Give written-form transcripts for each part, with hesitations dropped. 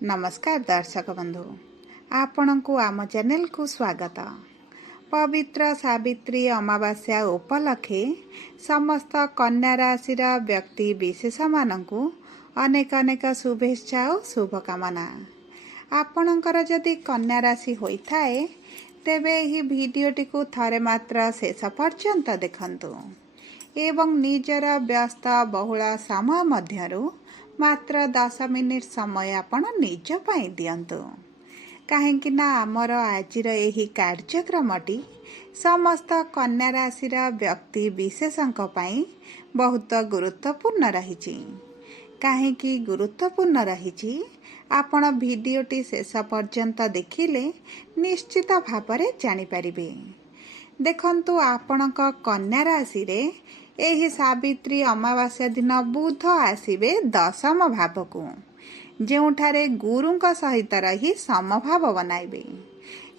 नमस्कार दर्शक बंधु आपण को आम चैनल को स्वागत। पवित्र सावित्री अमावास्या उपलक्षे समस्त कन्या राशि व्यक्ति विशेष मानू अनेक अनेक शुभेच्छा और शुभकामना। आपणकर जदि कन्या राशि होता है तेबे ही वीडियोटी को थरे मात्र शेष पर्यंत देखंतु एवं निजर व्यस्त बहुल समय मध्यरु मात्र 10 मिनिट समय आपण निज पाई दियंतु काहेकि ना आमर आजिर एही कार्यक्रमटी समस्त कन्या राशि व्यक्ति विशेषंक पाई बहुत गुरुत्वपूर्ण रही। काहेकि गुरुत्वपूर्ण रही आपण वीडियोटी शेष पर्यंत देखिले निश्चित भावरे जानि परिबे। देखंतु आपणक कन्या राशि रे एही सावित्री अमावास्या दिन बुध आसीबे दशम भाव को जेउठारे गुरुंक सहित रही समभाव बनाइबे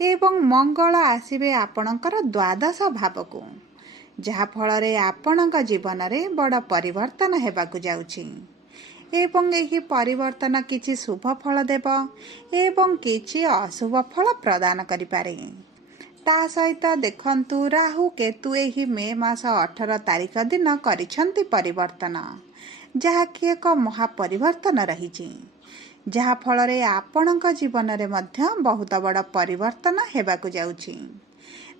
एवं मंगल आसीबे आपणकर द्वादश भाव को जहा फल रे आपणक जीवन रे बड़ परिवर्तन हेबाकु जाउछि एवं एही परिवर्तन किछि शुभ फल देब एवं किछि अशुभ फल प्रदान करि पारे। ता सहित देखंतु राहु केतु एही मे मास 18 तारिख दिन करिछंती परिवर्तन जहा कि एक महापरिवर्तन रही जहा फल रे आपणक जीवन रे मध्य बहुत बड़ परिवर्तन हेबाकु जाउछि।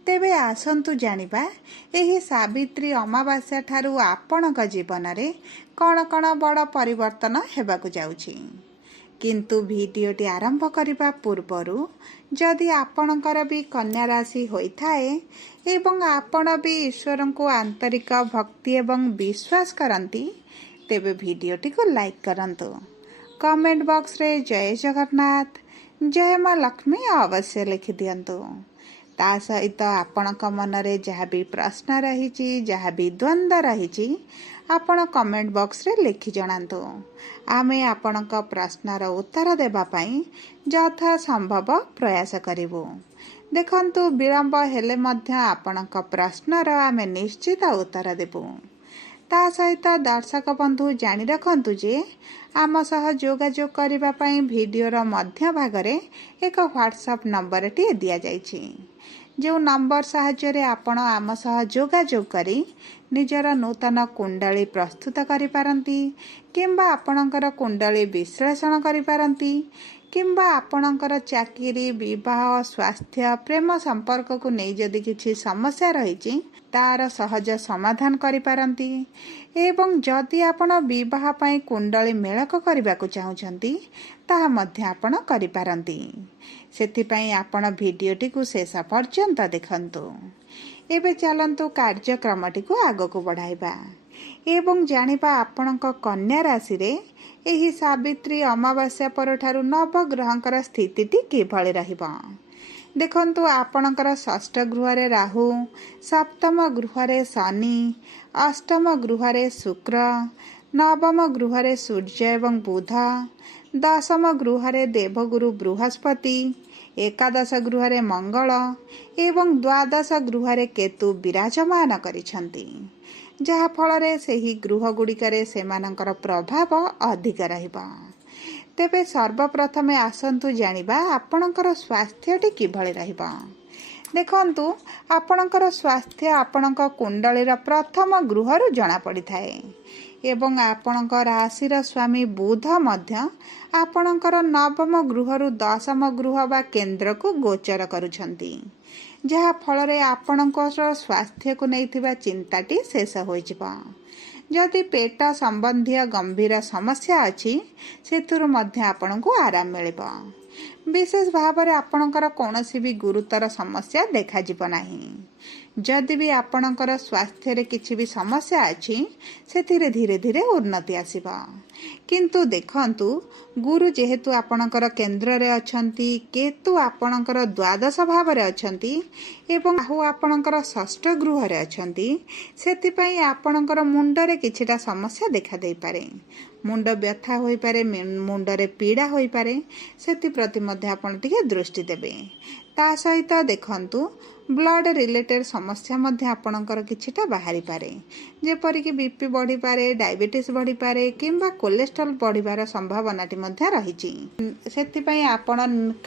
तेबे आसंतु जानिबा एही सावित्री अमावास्या ठारू आपणक जीवन रे कण कण बड़ परिवर्तन हेबाकु जाउछि। किंतु वीडियोटी आरंभ करिबा पूर्वरु जदि आपणकर भी कन्या राशि होइथाए एवं आपण भी ईश्वर को आंतरिक भक्ति एवं विश्वास करंती तेबे वीडियोटी को लाइक करंतु। कमेंट बॉक्स रे जय जगन्नाथ जय मां लक्ष्मी अवश्य लिखि दियंतु। ता सहित आपणक मन रे जहाँ भी प्रश्न रही जहाँ भी द्वंद्व रही आपण कमेंट बॉक्स रे लिखि जणांतु। आमे आपणक प्रश्नर उत्तर देबा पई यथा संभव प्रयास करिवु। देखंतु विलंब हेले मध्य आपणक प्रश्नर आमे निश्चित उत्तर देबु। ता सहित दर्शक बंधु जानि रखंतु जे आम सह जोगाजोग करिबा पई वीडियोर मध्य भागरे एक व्हाट्सएप नंबर टी दिया जाइछि जो नंबर साहाय्य आपण आम सह जोगाजोग करी निजर नूतन कुंडली प्रस्तुत करि पारंती किंबा आपणकर कुंडली विश्लेषण करि पारंती किंबा आपणकर चाकरी विवाह स्वास्थ्य प्रेम संपर्क को नहीं जदि किछि समस्या रही तार सहज समाधान करि पारंती एवं जदि आपण विवाह पई कुंडली मेलक करबाकू चाहुचंती ताहा मध्य आपण करि पारंती। सेथिपई आपण वीडियोटी को शेष पर्यंत देखंतु। एबे चलंतु कार्यक्रमटी को आगको बढ़ाइबा एवं जानिबा आपणक कन्या राशि रे एही सावित्री अमावास्या परठारु नवग्रहंकर स्थितिटी किभଳି रहिबा। देखंतु आपणकर षष्ठ गृह रे राहु सप्तम गृह रे शनि अष्टम गृह रे शुक्र नवम गृह रे सूर्य एवं बुध दशम गृह रे देवगुरु बृहस्पति एकादश गृह रे मंगल एवं द्वादश गृह रे केतु विराजमान करिछंती जहा फल रे सेही गृह गुड़िकरे सेमानंकर प्रभाव अधिक रहिबा। तेबे सर्वप्रथमे आसंतु जानिबा आपणकर स्वास्थ्यटी किभଳି रहिबा। देखंतु आपणकर स्वास्थ्य आपणक कुंडलीर प्रथम गृहरु जणा पड़िथाए एवं आपणक राशिर स्वामी बुध मध्य आपणकर नवम गृहरु दशम गृह बा केंद्र को गोचर करुछंती जहा फल रे आपणकर स्वास्थ्य को नैथिबा चिंताटी शेष होइजिबा। जदि पेट संबंधी गंभीर समस्या अछि सेतुरु मध्य आपणको आराम मिलिबा। विशेष भाव रे आपणकर कोनोसी भी गुरुतर समस्या देखा जिबो नाही। जदि भी आपणकर स्वास्थ्य रे किछि भी समस्या अछि सेथिरे धीरे धीरे उन्नति आसीबा। किंतु देखंतु गुरु जेहेतु आपणकर केंद्र रे अछंती केतु आपणकर द्वादश भाव रे अछंती एवं राहु आपणकर षष्ठ गृह रे अछंती सेति पई आपणकर मुंड रे किछिटा समस्या देखा देई पारे। मुंड व्यथा होई पारे मुंड रे पीड़ा होई पारे सेति प्रति मध्ये आपण टिके दृष्टि देबे। ତା ସହିତ ଦେଖନ୍ତୁ ବ୍ଲଡ଼ ରିଲେଟେଡ୍ ସମସ୍ୟା ମଧ୍ୟ ଆପଣଙ୍କର କିଛିଟା ବାହାରିପାରେ, ଯେପରିକି ବିପି ବଢ଼ିପାରେ, ଡାଇବେଟିସ୍ ବଢ଼ିପାରେ କିମ୍ବା କୋଲେଷ୍ଟ୍ରଲ୍ ବଢ଼ିବାର ସମ୍ଭାବନାଟି ମଧ୍ୟ ରହିଛି। ସେଥିପାଇଁ ଆପଣ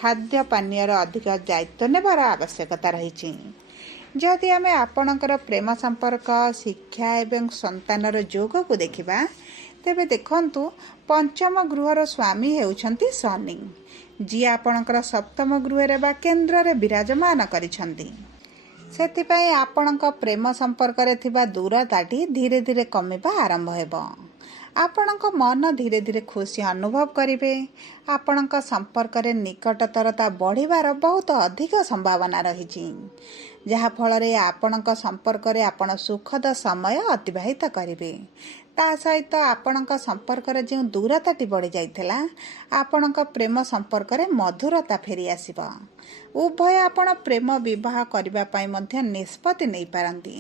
ଖାଦ୍ୟ ପାନୀୟର ଅଧିକ ଦାୟିତ୍ୱ ନେବାର ଆବଶ୍ୟକତା ରହିଛି। ଯଦି ଆମେ ଆପଣଙ୍କର ପ୍ରେମ ସମ୍ପର୍କ, ଶିକ୍ଷା ଏବଂ ସନ୍ତାନର ଯୋଗକୁ ଦେଖିବା, ତେବେ ଦେଖନ୍ତୁ ପଞ୍ଚମ ଗୃହର ସ୍ୱାମୀ ହେଉଛନ୍ତି ଶନି, ଯିଏ ଆପଣଙ୍କର ସପ୍ତମ ଗୃହରେ ବା କେନ୍ଦ୍ରରେ ବିରାଜମାନ କରିଛନ୍ତି। ସେଥିପାଇଁ ଆପଣଙ୍କ ପ୍ରେମ ସମ୍ପର୍କରେ ଥିବା ଦୂରତାଟି ଧୀରେ ଧୀରେ କମିବା ଆରମ୍ଭ ହେବ। ଆପଣଙ୍କ ମନ ଧୀରେ ଧୀରେ ଖୁସି ଅନୁଭବ କରିବେ। ଆପଣଙ୍କ ସମ୍ପର୍କରେ ନିକଟତରତା ବଢ଼ିବାର ବହୁତ ଅଧିକ ସମ୍ଭାବନା ରହିଛି, ଯାହାଫଳରେ ଆପଣଙ୍କ ସମ୍ପର୍କରେ ଆପଣ ସୁଖଦ ସମୟ ଅତିବାହିତ କରିବେ। ତା ସହିତ ଆପଣଙ୍କ ସମ୍ପର୍କରେ ଯେଉଁ ଦୂରତାଟି ବଢ଼ିଯାଇଥିଲା, ଆପଣଙ୍କ ପ୍ରେମ ସମ୍ପର୍କରେ ମଧୁରତା ଫେରିଆସିବ। ଉଭୟ ଆପଣ ପ୍ରେମ ବିବାହ କରିବା ପାଇଁ ମଧ୍ୟ ନିଷ୍ପତ୍ତି ନେଇପାରନ୍ତି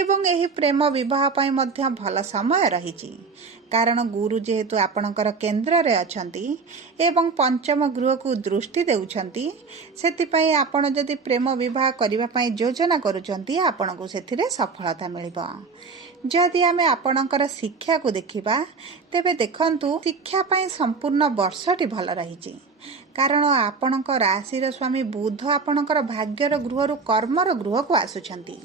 ଏବଂ ଏହି ପ୍ରେମ ବିବାହ ପାଇଁ ମଧ୍ୟ ଭଲ ସମୟ ରହିଛି। କାରଣ ଗୁରୁ ଯେହେତୁ ଆପଣଙ୍କର କେନ୍ଦ୍ରରେ ଅଛନ୍ତି ଏବଂ ପଞ୍ଚମ ଗୃହକୁ ଦୃଷ୍ଟି ଦେଉଛନ୍ତି, ସେଥିପାଇଁ ଆପଣ ଯଦି ପ୍ରେମ ବିବାହ କରିବା ପାଇଁ ଯୋଜନା କରୁଛନ୍ତି, ଆପଣଙ୍କୁ ସେଥିରେ ସଫଳତା ମିଳିବ। ଯଦି ଆମେ ଆପଣଙ୍କର ଶିକ୍ଷାକୁ ଦେଖିବା, ତେବେ ଦେଖନ୍ତୁ ଶିକ୍ଷା ପାଇଁ ସମ୍ପୂର୍ଣ୍ଣ ବର୍ଷଟି ଭଲ ରହିଛି। କାରଣ ଆପଣଙ୍କ ରାଶିର ସ୍ୱାମୀ ବୁଧ ଆପଣଙ୍କର ଭାଗ୍ୟର ଗୃହରୁ କର୍ମର ଗୃହକୁ ଆସୁଛନ୍ତି।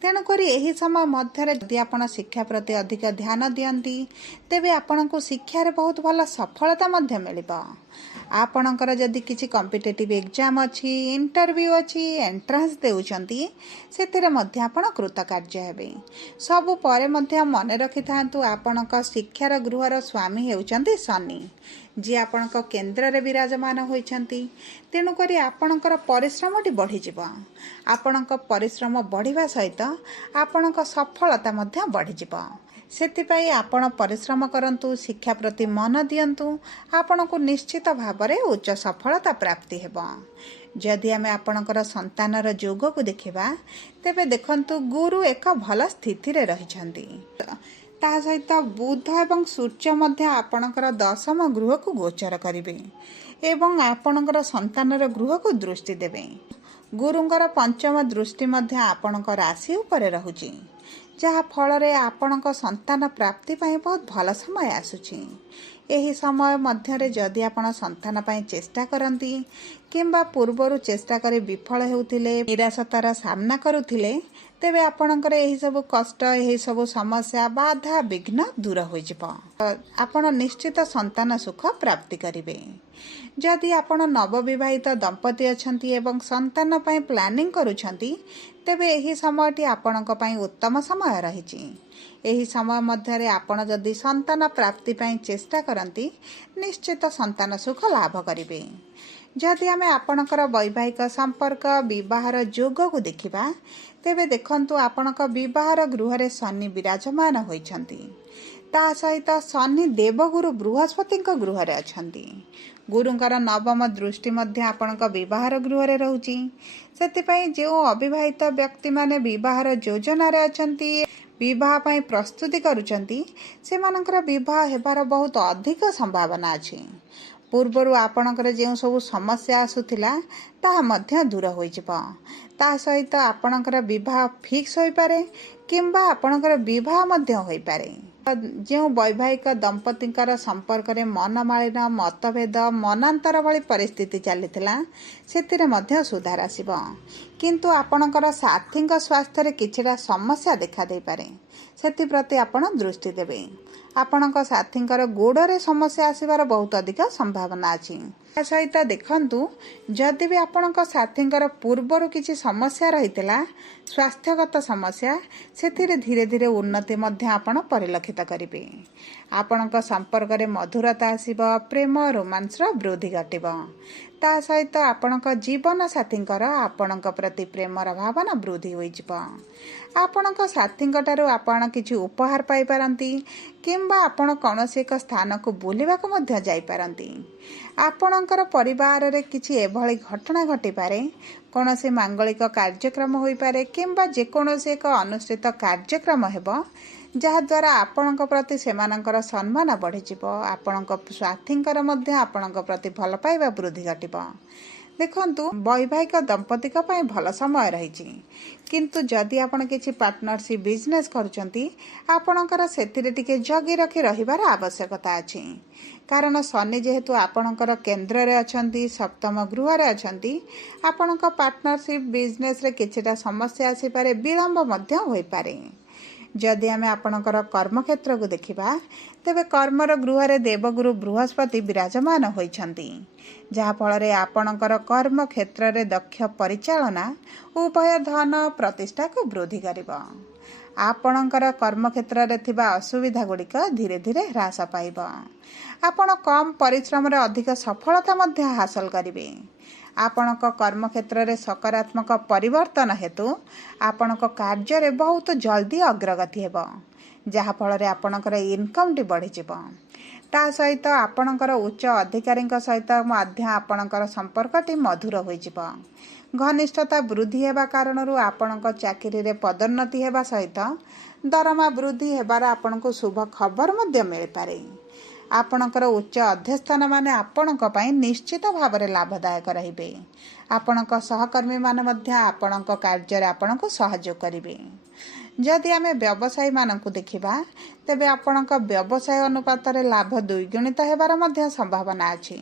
ତେଣୁକରି ଏହି ସମୟ ମଧ୍ୟରେ ଯଦି ଆପଣ ଶିକ୍ଷା ପ୍ରତି ଅଧିକ ଧ୍ୟାନ ଦିଅନ୍ତି, ତେବେ ଆପଣଙ୍କୁ ଶିକ୍ଷାରେ ବହୁତ ଭଲ ସଫଳତା ମଧ୍ୟ ମିଳିବ। ଆପଣଙ୍କର ଯଦି କିଛି କମ୍ପିଟେଟିଭ୍ ଏକ୍ଜାମ୍ ଅଛି, ଇଣ୍ଟରଭ୍ୟୁ ଅଛି, ଏଣ୍ଟ୍ରାନ୍ସ ଦେଉଛନ୍ତି, ସେଥିରେ ମଧ୍ୟ ଆପଣ କୃତକାର୍ଯ୍ୟ ହେବେ। ସବୁ ପରେ ମଧ୍ୟ ମନେ ରଖିଥାନ୍ତୁ, ଆପଣଙ୍କ ଶିକ୍ଷାର ଗୃହର ସ୍ୱାମୀ ହେଉଛନ୍ତି ଶନି, ଯିଏ ଆପଣଙ୍କ କେନ୍ଦ୍ରରେ ବିରାଜମାନ ହୋଇଛନ୍ତି। ତେଣୁକରି ଆପଣଙ୍କର ପରିଶ୍ରମଟି ବଢ଼ିଯିବ। ଆପଣଙ୍କ ପରିଶ୍ରମ ବଢ଼ିବା ସହିତ ଆପଣଙ୍କ ସଫଳତା ମଧ୍ୟ ବଢ଼ିଯିବ। ସେଥିପାଇଁ ଆପଣ ପରିଶ୍ରମ କରନ୍ତୁ, ଶିକ୍ଷା ପ୍ରତି ମନ ଦିଅନ୍ତୁ, ଆପଣଙ୍କୁ ନିଶ୍ଚିତ ଭାବରେ ଉଚ୍ଚ ସଫଳତା ପ୍ରାପ୍ତି ହେବ। ଯଦି ଆମେ ଆପଣଙ୍କର ସନ୍ତାନର ଯୋଗକୁ ଦେଖିବା, ତେବେ ଦେଖନ୍ତୁ ଗୁରୁ ଏକ ଭଲ ସ୍ଥିତିରେ ରହିଛନ୍ତି। ତା ସହିତ ବୁଧ ଏବଂ ସୂର୍ଯ୍ୟ ମଧ୍ୟ ଆପଣଙ୍କର ଦଶମ ଗୃହକୁ ଗୋଚର କରିବେ ଏବଂ ଆପଣଙ୍କର ସନ୍ତାନର ଗୃହକୁ ଦୃଷ୍ଟି ଦେବେ। ଗୁରୁଙ୍କର ପଞ୍ଚମ ଦୃଷ୍ଟି ମଧ୍ୟ ଆପଣଙ୍କ ରାଶି ଉପରେ ରହୁଛି, ଯାହା ଫଳରେ ଆପଣଙ୍କ ସନ୍ତାନ ପ୍ରାପ୍ତି ପାଇଁ ବହୁତ ଭଲ ସମୟ ଆସୁଛି। ଏହି ସମୟ ମଧ୍ୟରେ ଯଦି ଆପଣ ସନ୍ତାନ ପାଇଁ ଚେଷ୍ଟା କରନ୍ତି କିମ୍ବା ପୂର୍ବରୁ ଚେଷ୍ଟା କରି ବିଫଳ ହେଉଥିଲେ, ନିରାଶତାର ସାମ୍ନା କରୁଥିଲେ, ତେବେ ଆପଣଙ୍କର ଏହିସବୁ କଷ୍ଟ, ଏହିସବୁ ସମସ୍ୟା, ବାଧା ବିଘ୍ନ ଦୂର ହୋଇଯିବ। ଆପଣ ନିଶ୍ଚିତ ସନ୍ତାନ ସୁଖ ପ୍ରାପ୍ତି କରିବେ। ଯଦି ଆପଣ ନବବିବାହିତ ଦମ୍ପତି ଅଛନ୍ତି ଏବଂ ସନ୍ତାନ ପାଇଁ ପ୍ଲାନିଂ କରୁଛନ୍ତି, ତେବେ ଏହି ସମୟଟି ଆପଣଙ୍କ ପାଇଁ ଉତ୍ତମ ସମୟ ରହିଛି। ଏହି ସମୟ ମଧ୍ୟରେ ଆପଣ ଯଦି ସନ୍ତାନ ପ୍ରାପ୍ତି ପାଇଁ ଚେଷ୍ଟା କରନ୍ତି, ନିଶ୍ଚିତ ସନ୍ତାନ ସୁଖ ଲାଭ କରିବେ। ଯଦି ଆମେ ଆପଣଙ୍କର ବୈବାହିକ ସମ୍ପର୍କ, ବିବାହର ଯୋଗକୁ ଦେଖିବା, ତେବେ ଦେଖନ୍ତୁ ଆପଣଙ୍କ ବିବାହର ଗୃହରେ ଶନି ବିରାଜମାନ ହୋଇଛନ୍ତି। ତା ସହିତ ଶନି ଦେବଗୁରୁ ବୃହସ୍ପତିଙ୍କ ଗୃହରେ ଅଛନ୍ତି। ଗୁରୁଙ୍କର ନବମ ଦୃଷ୍ଟି ମଧ୍ୟ ଆପଣଙ୍କ ବିବାହର ଗୃହରେ ରହୁଛି। ସେଥିପାଇଁ ଯେଉଁ ଅବିବାହିତ ବ୍ୟକ୍ତିମାନେ ବିବାହର ଯୋଜନାରେ ଅଛନ୍ତି, ବିବାହ ପାଇଁ ପ୍ରସ୍ତୁତି କରୁଛନ୍ତି, ସେମାନଙ୍କର ବିବାହ ହେବାର ବହୁତ ଅଧିକ ସମ୍ଭାବନା ଅଛି। ପୂର୍ବରୁ ଆପଣଙ୍କର ଯେଉଁ ସବୁ ସମସ୍ୟା ଆସୁଥିଲା, ତାହା ମଧ୍ୟ ଦୂର ହୋଇଯିବ। ତା ସହିତ ଆପଣଙ୍କର ବିବାହ ଫିକ୍ସ ହୋଇପାରେ କିମ୍ବା ଆପଣଙ୍କର ବିବାହ ମଧ୍ୟ ହୋଇପାରେ। ଯେଉଁ ବୈବାହିକ ଦମ୍ପତିଙ୍କର ସମ୍ପର୍କରେ ମନମାଳିନ, ମତଭେଦ, ମନାନ୍ତର ଭଳି ପରିସ୍ଥିତି ଚାଲିଥିଲା, ସେଥିରେ ମଧ୍ୟ ସୁଧାର ଆସିବ। କିନ୍ତୁ ଆପଣଙ୍କର ସାଥୀଙ୍କ ସ୍ୱାସ୍ଥ୍ୟରେ କିଛିଟା ସମସ୍ୟା ଦେଖାଦେଇପାରେ, ସେଥିପ୍ରତି ଆପଣ ଦୃଷ୍ଟି ଦେବେ। ଆପଣଙ୍କ ସାଥୀଙ୍କର ଗୋଡ଼ରେ ସମସ୍ୟା ଆସିବାର ବହୁତ ଅଧିକ ସମ୍ଭାବନା ଅଛି। ତା ସହିତ ଦେଖନ୍ତୁ, ଯଦି ବି ଆପଣଙ୍କ ସାଥୀଙ୍କର ପୂର୍ବରୁ କିଛି ସମସ୍ୟା ରହିଥିଲା, ସ୍ୱାସ୍ଥ୍ୟଗତ ସମସ୍ୟା, ସେଥିରେ ଧୀରେ ଧୀରେ ଉନ୍ନତି ମଧ୍ୟ ଆପଣ ପରିଲକ୍ଷିତ କରିବେ। ଆପଣଙ୍କ ସମ୍ପର୍କରେ ମଧୁରତା ଆସିବ, ପ୍ରେମ ରୋମାନ୍ସର ବୃଦ୍ଧି ଘଟିବ। ତା ସହିତ ଆପଣଙ୍କ ଜୀବନ ସାଥୀଙ୍କର ଆପଣଙ୍କ ପ୍ରତି ପ୍ରେମର ଭାବନା ବୃଦ୍ଧି ହୋଇଯିବ। ଆପଣଙ୍କ ସାଥୀଙ୍କଠାରୁ ଆପଣ କିଛି ଉପହାର ପାଇପାରନ୍ତି କିମ୍ବା ଆପଣ କୌଣସି ଏକ ସ୍ଥାନକୁ ବୁଲିବାକୁ ମଧ୍ୟ ଯାଇପାରନ୍ତି। ଆପଣଙ୍କର ପରିବାରରେ କିଛି ଏଭଳି ଘଟଣା ଘଟିପାରେ, କୌଣସି ମାଙ୍ଗଳିକ କାର୍ଯ୍ୟକ୍ରମ ହୋଇପାରେ କିମ୍ବା ଯେକୌଣସି ଏକ ଅନୁଷ୍ଠିତ କାର୍ଯ୍ୟକ୍ରମ ହେବ, ଯାହାଦ୍ୱାରା ଆପଣଙ୍କ ପ୍ରତି ସେମାନଙ୍କର ସମ୍ମାନ ବଢ଼ିଯିବ। ଆପଣଙ୍କ ସାଥୀଙ୍କର ମଧ୍ୟ ଆପଣଙ୍କ ପ୍ରତି ଭଲ ପାଇବା ବୃଦ୍ଧି ଘଟିବ। ଦେଖନ୍ତୁ ବୈବାହିକ ଦମ୍ପତିଙ୍କ ପାଇଁ ଭଲ ସମୟ ରହିଛି, କିନ୍ତୁ ଯଦି ଆପଣ କିଛି ପାର୍ଟନରସିପ୍ ବିଜନେସ୍ କରୁଛନ୍ତି ଆପଣଙ୍କର ସେଥିରେ ଟିକେ ଜଗି ରଖି ରହିବାର ଆବଶ୍ୟକତା ଅଛି। କାରଣ ଶନି ଯେହେତୁ ଆପଣଙ୍କର କେନ୍ଦ୍ରରେ ଅଛନ୍ତି, ସପ୍ତମ ଗୃହରେ ଅଛନ୍ତି, ଆପଣଙ୍କ ପାର୍ଟନରସିପ୍ ବିଜନେସ୍ରେ କିଛିଟା ସମସ୍ୟା ଆସିପାରେ, ବିଳମ୍ବ ମଧ୍ୟ ହୋଇପାରେ। ଯଦି ଆମେ ଆପଣଙ୍କର କର୍ମକ୍ଷେତ୍ରକୁ ଦେଖିବା ତେବେ କର୍ମର ଗୃହରେ ଦେବଗୁରୁ ବୃହସ୍ପତି ବିରାଜମାନ ହୋଇଛନ୍ତି, ଯାହାଫଳରେ ଆପଣଙ୍କର କର୍ମକ୍ଷେତ୍ରରେ ଦକ୍ଷ ପରିଚାଳନା ଉଭୟ ଧନ ପ୍ରତିଷ୍ଠାକୁ ବୃଦ୍ଧି କରିବ। ଆପଣଙ୍କର କର୍ମକ୍ଷେତ୍ରରେ ଥିବା ଅସୁବିଧା ଗୁଡ଼ିକ ଧୀରେ ଧୀରେ ହ୍ରାସ ପାଇବ। ଆପଣ କମ୍ ପରିଶ୍ରମରେ ଅଧିକ ସଫଳତା ମଧ୍ୟ ହାସଲ କରିବେ। ଆପଣଙ୍କ କର୍ମକ୍ଷେତ୍ରରେ ସକାରାତ୍ମକ ପରିବର୍ତ୍ତନ ହେତୁ ଆପଣଙ୍କ କାର୍ଯ୍ୟରେ ବହୁତ ଜଲ୍ଦି ଅଗ୍ରଗତି ହେବ, ଯାହାଫଳରେ ଆପଣଙ୍କର ଇନକମ୍ଟି ବଢ଼ିଯିବ। ତା ସହିତ ଆପଣଙ୍କର ଉଚ୍ଚ ଅଧିକାରୀଙ୍କ ସହିତ ମଧ୍ୟ ଆପଣଙ୍କର ସମ୍ପର୍କଟି ମଧୁର ହୋଇଯିବ। ଘନିଷ୍ଠତା ବୃଦ୍ଧି ହେବା କାରଣରୁ ଆପଣଙ୍କ ଚାକିରିରେ ପଦୋନ୍ନତି ହେବା ସହିତ ଦରମା ବୃଦ୍ଧି ହେବାର ଆପଣଙ୍କୁ ଶୁଭ ଖବର ମଧ୍ୟ ମିଳିପାରେ। ଆପଣଙ୍କର ଉଚ୍ଚ ଅଧ୍ୟସ୍ଥାନମାନେ ଆପଣଙ୍କ ପାଇଁ ନିଶ୍ଚିତ ଭାବରେ ଲାଭଦାୟକ ରହିବେ। ଆପଣଙ୍କ ସହକର୍ମୀମାନେ ମଧ୍ୟ ଆପଣଙ୍କ କାର୍ଯ୍ୟରେ ଆପଣଙ୍କୁ ସହଯୋଗ କରିବେ। ଯଦି ଆମେ ବ୍ୟବସାୟୀମାନଙ୍କୁ ଦେଖିବା ତେବେ ଆପଣଙ୍କ ବ୍ୟବସାୟ ଅନୁପାତରେ ଲାଭ ଦ୍ୱିଗୁଣିତ ହେବାର ମଧ୍ୟ ସମ୍ଭାବନା ଅଛି।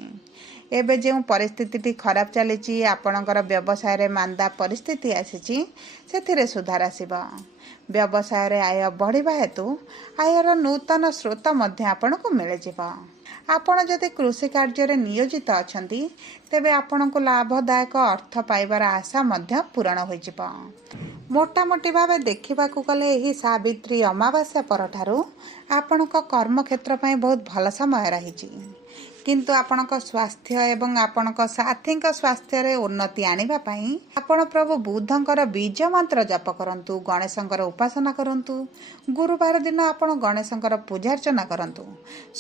ଏବେ ଯେଉଁ ପରିସ୍ଥିତିଟି ଖରାପ ଚାଲିଛି, ଆପଣଙ୍କର ବ୍ୟବସାୟରେ ମାନ୍ଦା ପରିସ୍ଥିତି ଆସିଛି, ସେଥିରେ ସୁଧାର ଆସିବ। ବ୍ୟବସାୟରେ ଆୟ ବଢ଼ିବା ହେତୁ ଆୟର ନୂତନ ସ୍ରୋତ ମଧ୍ୟ ଆପଣଙ୍କୁ ମିଳିଯିବ। ଆପଣ ଯଦି କୃଷି କାର୍ଯ୍ୟରେ ନିୟୋଜିତ ଅଛନ୍ତି ତେବେ ଆପଣଙ୍କୁ ଲାଭଦାୟକ ଅର୍ଥ ପାଇବାର ଆଶା ମଧ୍ୟ ପୂରଣ ହୋଇଯିବ। ମୋଟାମୋଟି ଭାବେ ଦେଖିବାକୁ ଗଲେ ଏହି ସାବିତ୍ରୀ ଅମାବାସ୍ୟା ପରଠାରୁ ଆପଣଙ୍କ କର୍ମକ୍ଷେତ୍ର ପାଇଁ ବହୁତ ଭଲ ସମୟ ରହିଛି, କିନ୍ତୁ ଆପଣଙ୍କ ସ୍ୱାସ୍ଥ୍ୟ ଏବଂ ଆପଣଙ୍କ ସାଥୀଙ୍କ ସ୍ୱାସ୍ଥ୍ୟରେ ଉନ୍ନତି ଆଣିବା ପାଇଁ ଆପଣ ପ୍ରଭୁ ବୁଧଙ୍କର ବୀଜ ମନ୍ତ୍ର ଜପ କରନ୍ତୁ, ଗଣେଶଙ୍କର ଉପାସନା କରନ୍ତୁ। ଗୁରୁବାର ଦିନ ଆପଣ ଗଣେଶଙ୍କର ପୂଜାର୍ଚ୍ଚନା କରନ୍ତୁ।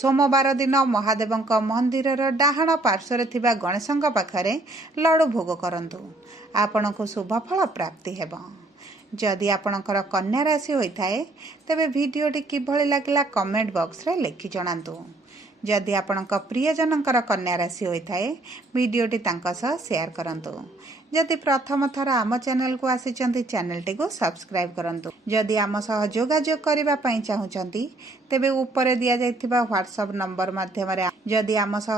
ସୋମବାର ଦିନ ମହାଦେବଙ୍କ ମନ୍ଦିରର ଡାହାଣ ପାର୍ଶ୍ୱରେ ଥିବା ଗଣେଶଙ୍କ ପାଖରେ ଲଡ଼ୁ ଭୋଗ କରନ୍ତୁ। ଆପଣଙ୍କୁ ଶୁଭଫଳ ପ୍ରାପ୍ତି ହେବ। ଯଦି ଆପଣଙ୍କର କନ୍ୟା ରାଶି ହୋଇଥାଏ ତେବେ ଭିଡ଼ିଓଟି କିଭଳି ଲାଗିଲା କମେଣ୍ଟ ବକ୍ସରେ ଲେଖି ଜଣାନ୍ତୁ। ଯଦି ଆପଣଙ୍କ ପ୍ରିୟଜନଙ୍କର କନ୍ୟା ରାଶି ହୋଇଥାଏ ଭିଡ଼ିଓଟି ତାଙ୍କ ସହ ସେୟାର କରନ୍ତୁ। ଯଦି ପ୍ରଥମ ଥର ଆମ ଚ୍ୟାନେଲକୁ ଆସିଛନ୍ତି ଚ୍ୟାନେଲଟିକୁ ସବସ୍କ୍ରାଇବ୍ କରନ୍ତୁ। ଯଦି ଆମ ସହ ଯୋଗାଯୋଗ କରିବା ପାଇଁ ଚାହୁଁଛନ୍ତି ତେବେ ଉପରେ ଦିଆଯାଇଥିବା ହ୍ୱାଟ୍ସଆପ୍ ନମ୍ବର ମାଧ୍ୟମରେ ଯଦି ଆମ ସହ